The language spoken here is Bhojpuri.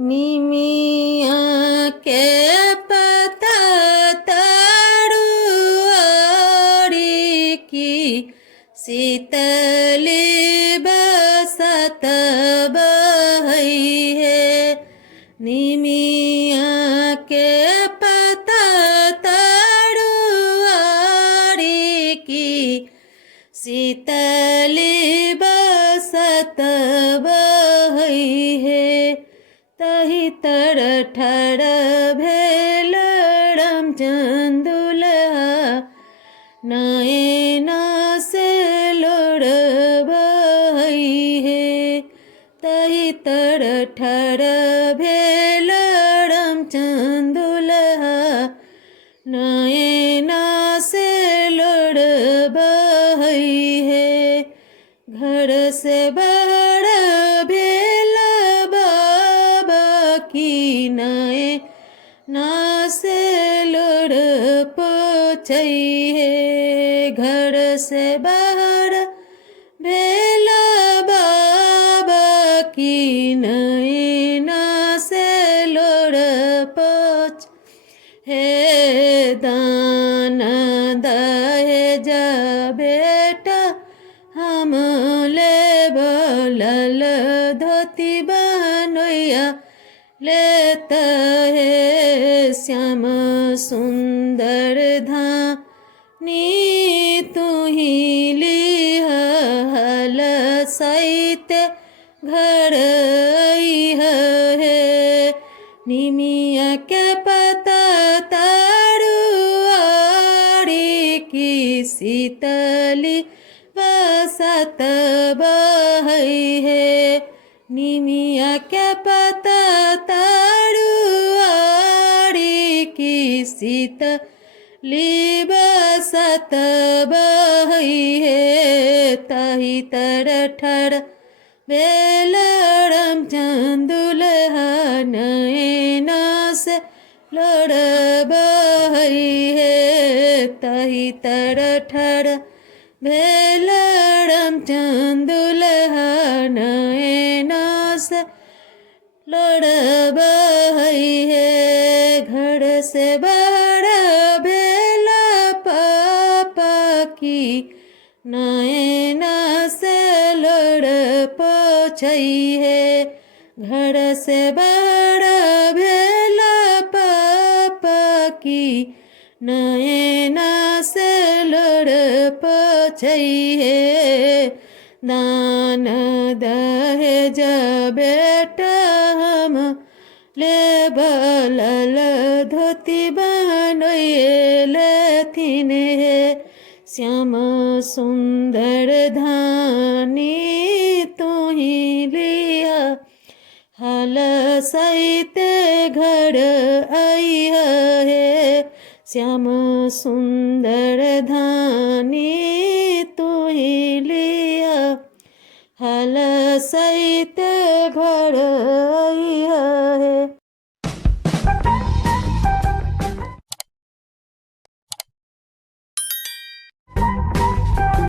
निमिया के पता तरुआरी की शीतली बसत बहई है। निमिया के पता तरुआरी की शीतली बसत बहई है। तही तर ठर भेल रामचंदुलहा नयन से लोड़ बहई है। तही तर ठर भेल रामचंदुलहा नयन से लोड़ बहई है। घर से बाहर भेल बाबा की नयन से लोड़ पोछई है। घर से बाहर भेल बाबा की नयन से लोड़ पोछ हे। दान दहेज बेटा हम ले बोलल धोती बनोया लेत है। श्याम सुंदर धानी तुही लिहल सहित घर अइह है। निमिया के पता तरुआरी की शीतली बसत बहई है। निमिया के पता तरुआरी की शीतली बसत बहई है। तही तर ठर भेल रामचंदुलहा नयन से लोड़ बहई है। तही तर ठर भेल रामचंदुलहा नयन से लोड़ बहई है। घर से बाहर भेल पापा की नयन से लोड़ पोछई है। घर से बाहर भेल पापा की नयन से लोड़ पोछई है। दान दहेज बेटा हम ले बोलल धोती बनोए लेथिन है। श्याम सुंदर धानी तुही लिया हल सहित घर अइह है। श्याम सुंदर धानी तुही लिया हल सहित घर